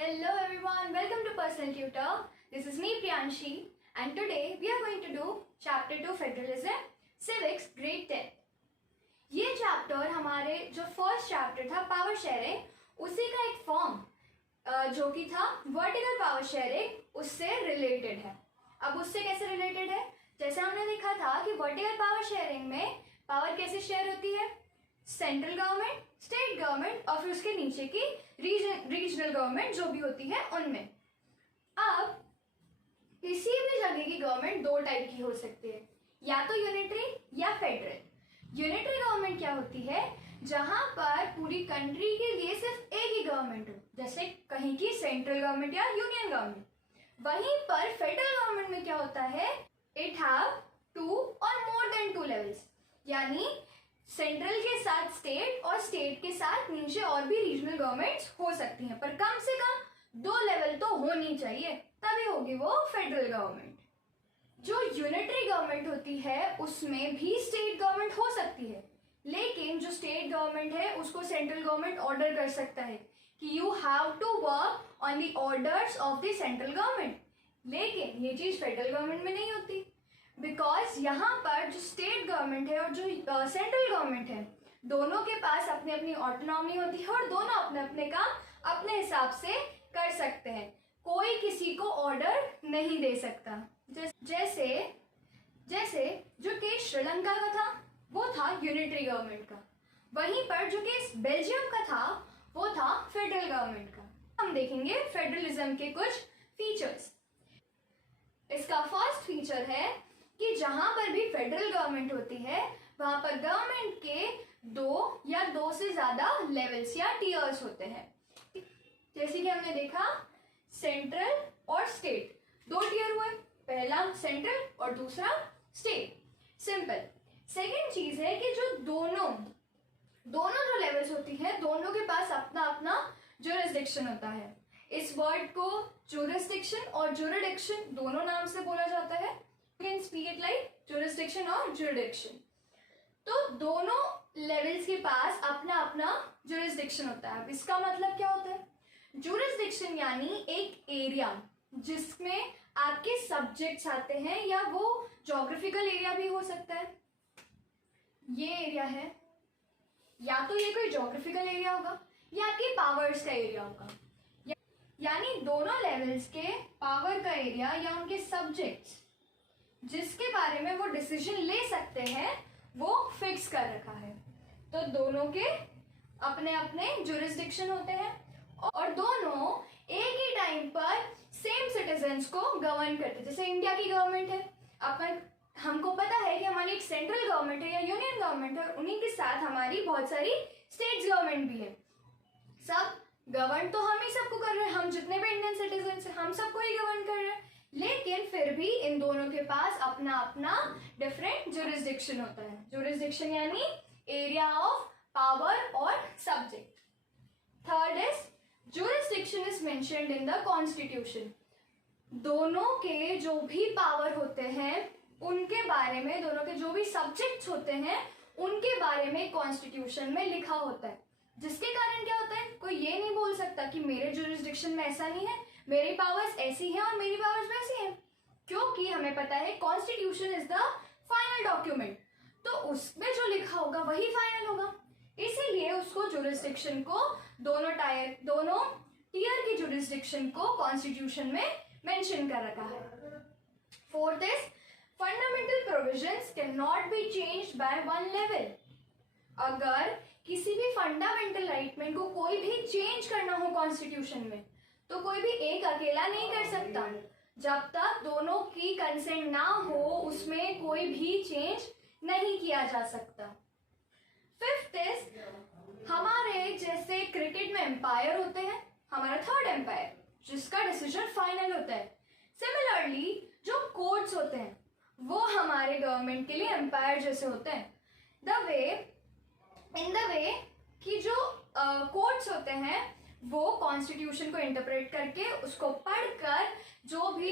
Hello everyone, welcome to Personal Tutor. This is me Priyanshi and today we are going to do Chapter 2 Federalism, Civics Grade 10. ये chapter हमारे जो first chapter था power sharing उसी का एक form जो कि था वर्टिकल पावर शेयरिंग उससे रिलेटेड है. अब उससे कैसे रिलेटेड है? जैसे हमने देखा था कि वर्टिकल पावर शेयरिंग में पावर कैसे शेयर होती है, सेंट्रल गवर्नमेंट, स्टेट गवर्नमेंट और फिर उसके नीचे की रीजनल गवर्नमेंट जो भी होती है उनमें. अब किसी भी जगह की गवर्नमेंट दो टाइप की हो सकती है, या तो यूनिटरी या फेडरल. यूनिटरी गवर्नमेंट क्या होती है? जहां पर पूरी कंट्री के लिए सिर्फ एक ही गवर्नमेंट हो, जैसे कहीं की सेंट्रल गवर्नमेंट या यूनियन गवर्नमेंट. वहीं पर फेडरल गवर्नमेंट में क्या होता है? इट हैव टू और मोर देन टू लेवल्स, यानी सेंट्रल के साथ स्टेट और स्टेट के साथ नीचे और भी रीजनल गवर्नमेंट्स हो सकती हैं, पर कम से कम दो लेवल तो होनी चाहिए, तभी होगी वो फेडरल गवर्नमेंट. जो यूनिटरी गवर्नमेंट होती है उसमें भी स्टेट गवर्नमेंट हो सकती है, लेकिन जो स्टेट गवर्नमेंट है उसको सेंट्रल गवर्नमेंट ऑर्डर कर सकता है कि you have to work on the orders of the central government. लेकिन ये चीज फेडरल गवर्नमेंट में नहीं होती, बिकॉज यहाँ पर जो स्टेट गवर्नमेंट है और जो सेंट्रल गवर्नमेंट है दोनों के पास अपनी अपनी ऑटोनॉमी होती है और दोनों अपने अपने काम अपने हिसाब से कर सकते हैं. कोई किसी को ऑर्डर नहीं दे सकता. जैसे जैसे जो केस श्रीलंका का था वो था यूनिटरी गवर्नमेंट का, वहीं पर जो केस बेल्जियम का था वो था फेडरल गवर्नमेंट का. हम देखेंगे फेडरलिज्म के कुछ फीचर्स. इसका फर्स्ट फीचर है कि जहां पर भी फेडरल गवर्नमेंट होती है वहां पर गवर्नमेंट के दो या दो से ज्यादा लेवल्स या टीयर्स होते हैं. जैसे कि हमने देखा सेंट्रल और स्टेट दो टीयर हुए, पहला सेंट्रल और दूसरा स्टेट. सिंपल. सेकेंड चीज है कि जो दोनों जो लेवल्स होती है दोनों के पास अपना अपना ज्यूरिसडिक्शन होता है. इस वर्ड को ज्यूरिसडिक्शन और ज्यूरिडिक्शन दोनों नाम से बोला जाता है. You can speak it like jurisdiction और jurisdiction. तो दोनों लेवल्स के पास अपना अपना jurisdiction होता है. इसका मतलब क्या होता है? jurisdiction यानी एक एरिया जिसमें आपके सब्जेक्ट्स आते हैं, या वो जोग्राफिकल एरिया भी हो सकता है. ये एरिया है, या तो ये कोई जोग्राफिकल एरिया होगा या आपके पावर्स का एरिया होगा. यानी दोनों लेवल्स के पावर का एरिया या उनके सब्जेक्ट्स जिसके बारे में वो डिसीजन ले सकते हैं वो फिक्स कर रखा है. तो दोनों के अपने अपने ज्यूरिसडिक्शन होते हैं और दोनों एक ही टाइम पर सेम सिटीजन्स को गवर्न करते हैं. जैसे इंडिया की गवर्नमेंट है, हमको पता है कि हमारी एक सेंट्रल गवर्नमेंट है या यूनियन गवर्नमेंट है, उन्हीं के साथ हमारी बहुत सारी स्टेट्स गवर्नमेंट भी है. सब गवर्न तो हम ही सबको कर रहे हैं, हम जितने भी इंडियन सिटीजन हैं हम सबको ही गवर्न कर रहे हैं, लेकिन फिर भी इन दोनों के पास अपना अपना डिफरेंट ज्यूरिसडिक्शन होता है. ज्यूरिसडिक्शन यानी एरिया ऑफ पावर और subject. Third is jurisdiction is mentioned in the constitution. दोनों के जो भी पावर होते हैं उनके बारे में, दोनों के जो भी सब्जेक्ट्स होते हैं उनके बारे में कॉन्स्टिट्यूशन में लिखा होता है. जिसके कारण क्या होता है, कोई ये नहीं बोल सकता कि मेरे ज्यूरिसडिक्शन में ऐसा नहीं है, मेरी पावर्स ऐसी हैं और मेरी पावर्स वैसी हैं, क्योंकि हमें पता है constitution is the final document. तो उसमें जो लिखा होगा वही फाइनल होगा, इसीलिए उसको ज्यूरिसडिक्शन को दोनों टीयर की ज्यूरिसडिक्शन को कॉन्स्टिट्यूशन में मेंशन कर रखा है. Fourth is fundamental provisions can not be changed by one level. अगर किसी भी फंडामेंटल राइट में को कोई भी चेंज करना हो कॉन्स्टिट्यूशन में तो कोई भी एक अकेला नहीं कर सकता. जब तक दोनों की कंसेंट ना हो उसमें कोई भी चेंज नहीं किया जा सकता. फिफ्थ इज हमारे जैसे क्रिकेट में एम्पायर होते हैं, हमारा थर्ड एम्पायर जिसका डिसीजन फाइनल होता है. सिमिलरली जो कोर्ट्स होते हैं वो हमारे गवर्नमेंट के लिए एम्पायर जैसे होते हैं. इन द वे कि जो कोर्ट्स होते हैं वो कॉन्स्टिट्यूशन को इंटरप्रेट करके उसको पढ़कर जो भी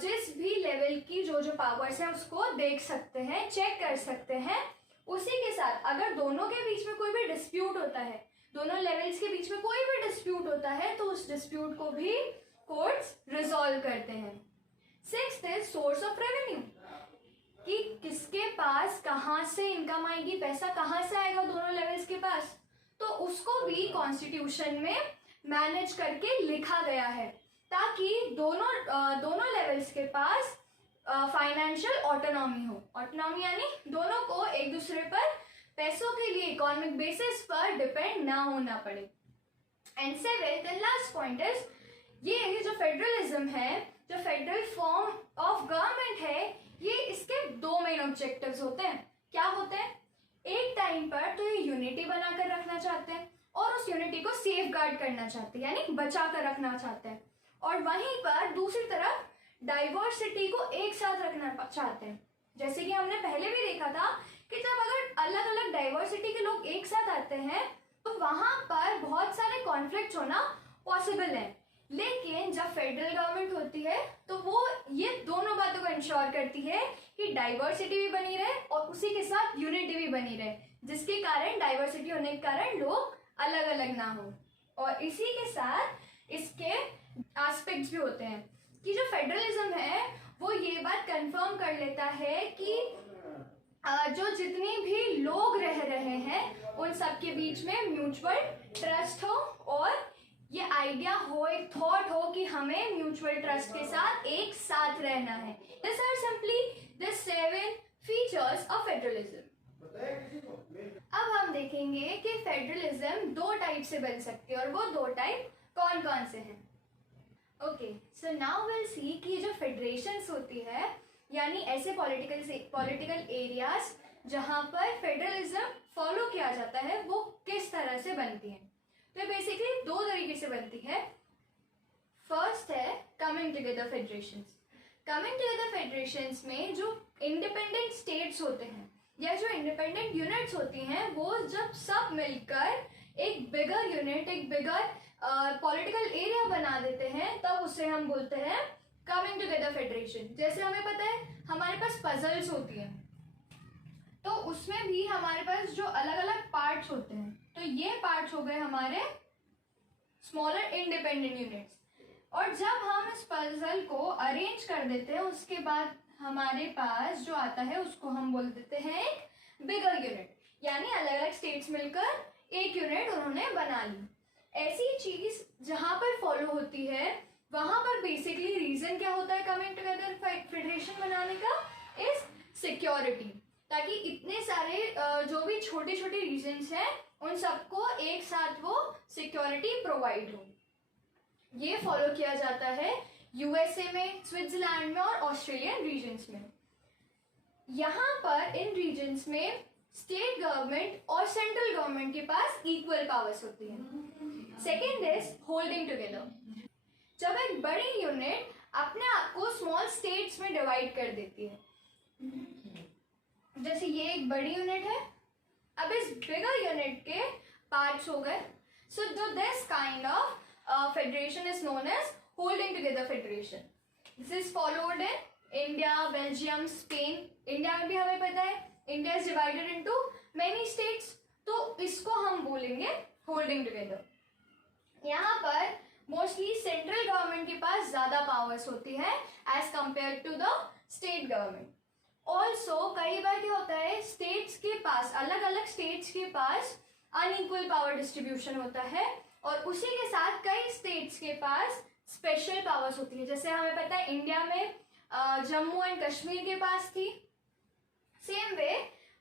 जिस भी लेवल की जो पावर्स हैं उसको देख सकते हैं, चेक कर सकते हैं. उसी के साथ अगर दोनों के बीच में कोई भी डिस्प्यूट होता है, दोनों लेवल्स के बीच में कोई भी डिस्प्यूट होता है तो उस डिस्प्यूट को भी कोर्ट्स रिजॉल्व करते हैं। Sixth is source of revenue, कि किसके पास कहाँ से इनकम आएगी, पैसा कहाँ से आएगा दोनों लेवल्स के पास, तो उसको भी कॉन्स्टिट्यूशन में मैनेज करके लिखा गया है ताकि दोनों लेवल्स के पास फाइनेंशियल ऑटोनॉमी हो। ऑटोनॉमी यानी दोनों को एक दूसरे पर पैसों के लिए इकोनॉमिक बेसिस पर डिपेंड ना होना पड़े। And seventh and last point is ये जो फेडरलिज्म है, जो फेडरल फॉर्म ऑफ गवर्नमेंट है, ये इसके दो मेन ऑब्जेक्टिव्स होते हैं। क्या होते हैं? एक टाइम पर तो ये यूनिटी बनाकर रखना चाहते हैं और उस यूनिटी को सेफ गार्ड करना चाहते हैं, यानी बचा कर रखना चाहते हैं, और वहीं पर दूसरी तरफ डाइवर्सिटी को एक साथ रखना चाहते हैं। जैसे कि हमने पहले भी देखा था कि जब अगर अलग अलग डाइवर्सिटी के लोग एक साथ आते हैं तो वहां पर बहुत सारे कॉन्फ्लिक्ट होना पॉसिबल है, लेकिन जब फेडरल गवर्नमेंट होती है तो वो ये दोनों बातों को इंश्योर करती है कि डाइवर्सिटी भी बनी रहे और उसी के साथ यूनिटी भी बनी रहे, जिसके कारण डाइवर्सिटी होने के कारण लोग अलग अलग ना हो। और इसी के साथ इसके एस्पेक्ट्स भी होते हैं कि जो फेडरलिज्म है वो ये बात कंफर्म कर लेता है कि जो जितनी भी लोग रह रहे हैं उन सब के बीच में म्यूचुअल ट्रस्ट हो और ये आइडिया हो, एक थॉट हो कि हमें म्यूचुअल ट्रस्ट के साथ एक साथ रहना है। This are simply the 7 features of federalism. अब हम देखेंगे कि फेडरलिज्म 2 टाइप से बन सकती है और वो 2 टाइप कौन कौन से हैं। Okay, so now will see कि जो फेडरेशंस होती है यानी ऐसे पॉलिटिकल एरियाज जहां पर फेडरलिज्म फॉलो किया जाता है वो किस तरह से बनती है। तो बेसिकली 2 तरीके से बनती है। फर्स्ट है coming together federations. Coming together federations में जो इंडिपेंडेंट स्टेट्स होते हैं या जो इंडिपेंडेंट यूनिट्स होती हैं वो जब सब मिलकर एक बिगर यूनिट, एक बिगर पॉलिटिकल एरिया बना देते हैं तब उसे हम बोलते हैं कमिंग टुगेदर फेडरेशन। जैसे हमें पता है हमारे पास पजल्स होती हैं तो उसमें भी हमारे पास जो अलग अलग पार्ट्स होते हैं, तो ये पार्ट्स हो गए हमारे स्मॉलर इंडिपेंडेंट यूनिट्स, और जब हम इस पजल को अरेंज कर देते हैं उसके बाद हमारे पास जो आता है उसको हम बोल देते हैं एक बिगर यूनिट, यानी अलग अलग स्टेट्स मिलकर एक यूनिट उन्होंने बना ली। ऐसी चीज जहां पर फॉलो होती है वहां पर बेसिकली रीजन क्या होता है कमिंग टुगेदर फेडरेशन बनाने का, इज सिक्योरिटी, ताकि इतने सारे जो भी छोटे छोटे रीजन्स हैं उन सबको एक साथ वो सिक्योरिटी प्रोवाइड हो। ये फॉलो किया जाता है यूएसए में, स्विट्जरलैंड में और ऑस्ट्रेलियन रीजन्स में। यहाँ पर इन रीजन्स में स्टेट गवर्नमेंट और सेंट्रल गवर्नमेंट के पास इक्वल पावर्स होती हैं। Second is holding together. जब एक बड़ी यूनिट अपने आप को स्मॉल स्टेट्स में डिवाइड कर देती है, जैसे ये एक बड़ी यूनिट है, अब इस बिगर यूनिट के पार्ट्स हो गए, सो जो this kind of federation is known as holding together federation. This is followed in India, Belgium, Spain. India में भी हमें पता है India is divided into many states, तो इसको हम बोलेंगे होल्डिंग टुगेदर। यहाँ पर मोस्टली सेंट्रल गवर्नमेंट के पास ज्यादा पावर्स होती है as compare to the state government. Also कई बार क्या होता है स्टेट्स के पास, अलग अलग स्टेट्स के पास अनइक्वल पावर डिस्ट्रीब्यूशन होता है और उसी के साथ कई स्टेट्स के पास स्पेशल पावर्स होती है। जैसे हमें पता है इंडिया में जम्मू एंड कश्मीर के पास थी। सेम वे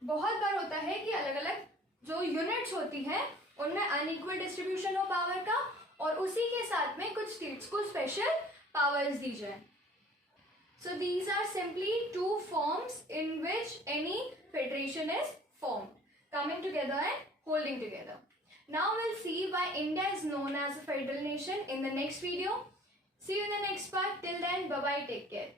बहुत बार होता है कि अलग अलग जो यूनिट्स होती हैं उनमें अनइक्वल डिस्ट्रीब्यूशन हो पावर का और उसी के साथ में कुछ स्टेट्स को स्पेशल पावर्स दी जाए। So these are simply 2 forms in which any federation is formed, coming together and holding together. Now we'll see why India is known as a federal nation in the next video. See you in the next part. Till then, bye bye, take care.